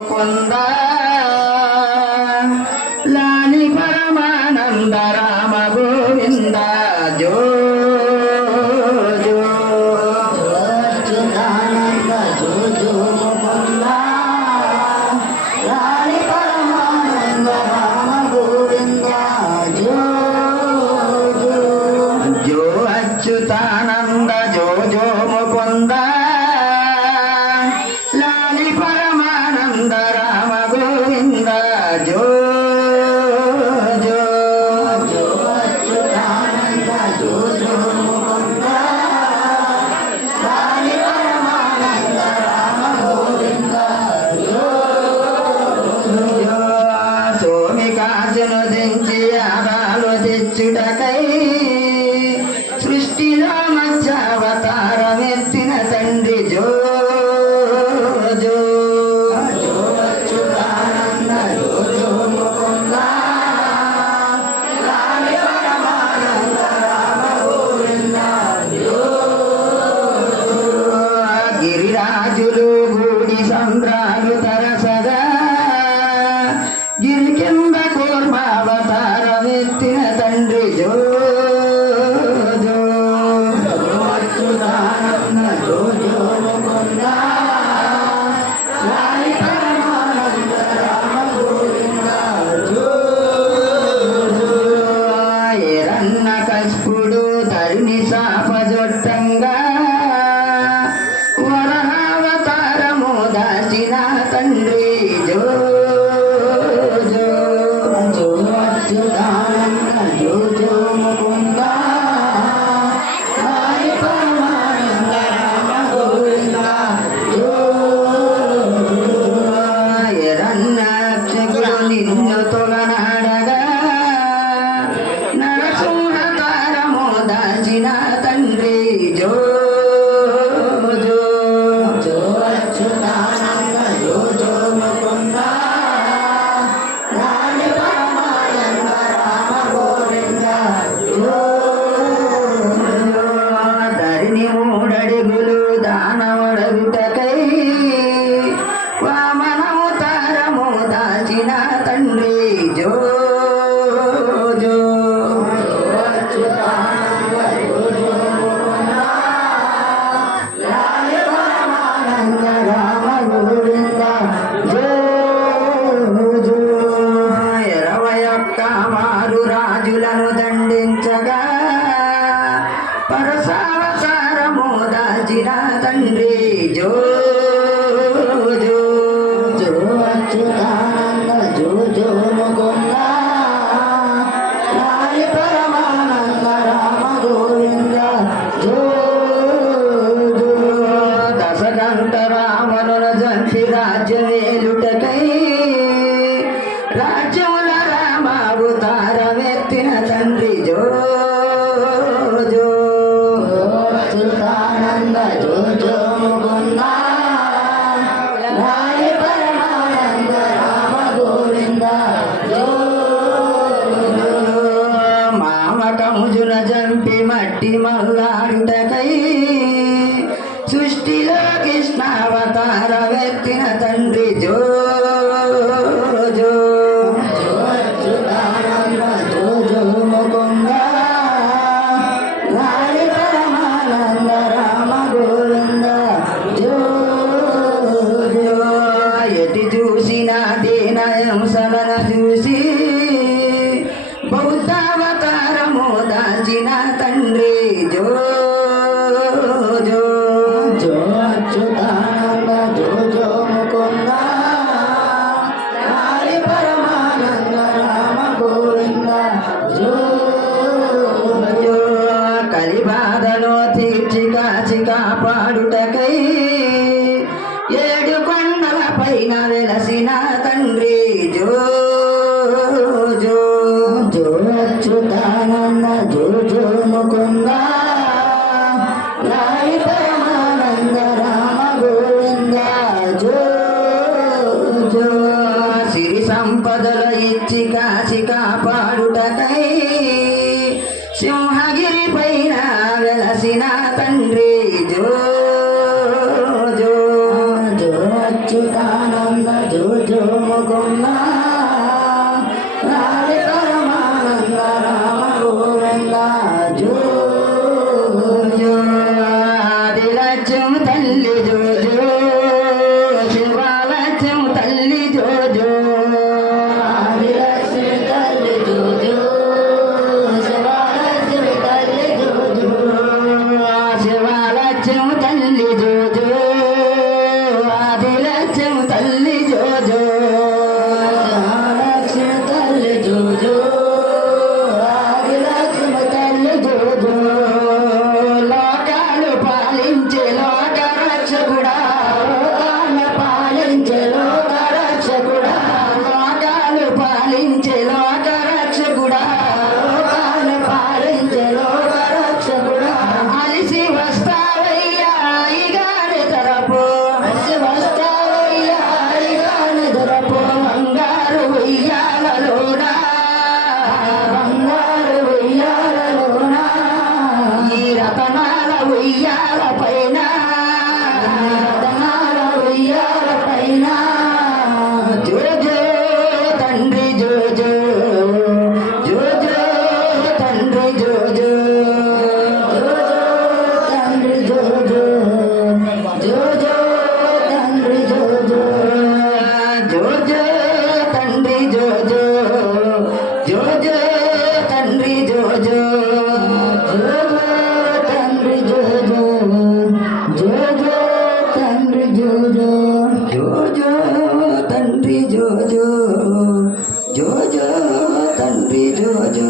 కొందా లాలి పరమానంద రామ గోవింద జో జో అచ్యుతానంద జో జో ముకుంద లాలి పరమానంద రామ గోవింద జో జో జో అచ్యుతానంద జో జో ముకుంద రామ గోవింద జో జో జో అచ్యుతానంద జో జో ముకుంద లాలి పరమానంద రామ గోవింద జో జో సోమికాసును దించి ఆదాలు తెచ్చుటకై సృష్టిలో మధ్యావతారమెత్తిన తండ్రి జో జో గిరిరాజులు గూడి సంద్రాలు తరసగా గిరి కింద కూర్మావతారమెత్తిన తండ్రి జో జో అచ్యుతానంద జో జో ముకుంద లాలి పరమానంద రామ గోవింద జో జో ఎరన్న కస్పుడు ధరుని శాపజొట్టంగా తండ్రి జో జో జో అచ్యుతానంద జో జో ముకుంద లాలి పరమానంద రామ గోవింద జో ఎరన్నక్షకుడు నిన్ను తొలనాడగా నరసింహతారము దాచిన తండ్రి జో జో జో అచ్యుతానంద జో జో ముకుంద లాలి పరమానంద రామ గోవింద జో జో ధరిని మూడడుగులు దానవడగుటకై వామనవతారము దాచిన తండ్రి జో జో జో అచ్యుతానంద జో జో ముకుంద లాలి పరమానంద రామ గోవింద జో జో 21 మారు రాజులను దండించగా పరసావతారము దాచిన తండ్రి జో జో జో అచ్యుతానంద జో జో ముకుంద లాలి పరమానంద రామ గోవింద జో జో దశకంఠ రావణును జంటి రాజ్యమేలుటకై రాజ్యముల రామావతారమెత్తిన తండ్రి జో జో అచ్యుతానంద జో జో ముకుంద లాలి పరమానంద రామ గోవింద జో జో మామకముజున జంపి మట్టి మల్లాడుటకై సృష్టిలో కృష్ణావతారమెత్తిన తండ్రి జో జో జో అచ్యుతానంద జో జో ముకుంద లాలి పరమానంద రామ గోవింద జో జో ఎటి చూసిన దీనయంసన చూసి బౌద్ధావతారము దాచిన తండ్రి జో జో జో అచ్యుతానంద జో జో ముకుంద లాలి పరమానంద రామ గోవింద జో జో కలిబాధలో తీర్చి కాచి కాపాడుటకై 7 కొండల పైన వెలసిన తండ్రి జో జో జో అచ్యుతానంద జో జో ముకుంద లాలి పరమానంద రామ గోవింద జో జో సిరి సంపదల ఇచ్చి కాచి కాపాడుటకై సింహగిరి పైన వెలసిన తండ్రి జో జో జో అచ్యుతానంద జో జో ముకుంద రాధే పరమానంద రామ గోవింద జో జో ఆదిలక్ష్యం తల్లి జో జో శివలక్ష్యం తల్లి జో జో ఆదిలక్ష్మి తల్లి జో జో శివలక్ష్మి తల్లి జో జో శివలక్ష్యం తల్లి జో జో ఆదిలక్ష్యం తల్లి జో జో శివలక్ష్మి తల్లి జో జో ఆదిలక్ష్మి తల్లి జో జో లోకాలు పాలించే లోక రక్షకుడా లోకాలు పాలించే లోక రక్షకుడా లోకాలు పాలించే లోక రక్షకుడా లోకాలు పాలించే లోక రక్షకుడా అలిసి వస్తావయ్యా ఇగాని తరపు అలిసి వస్తావయ్యా ఇగాని తరపు బంగారు ఉయ్యాలలోనా బంగారు ఉయ్యాలలోనా ఈ రతనాల ఉయ్యాల పైన రతనాల ఉయ్యాల పైన జో జో తండ్రి జో జో జో జో తండ్రి జో జో జో జో తండ్రి జో జో జో జో తండ్రి జో జో జో జో తండ్రి జో జో జో జో తండ్రి జో జో జో జో తండ్రి జో జో జో జో తండ్రి జో జో జో జో తండ్రి జో జో జో జో తండ్రి జో జో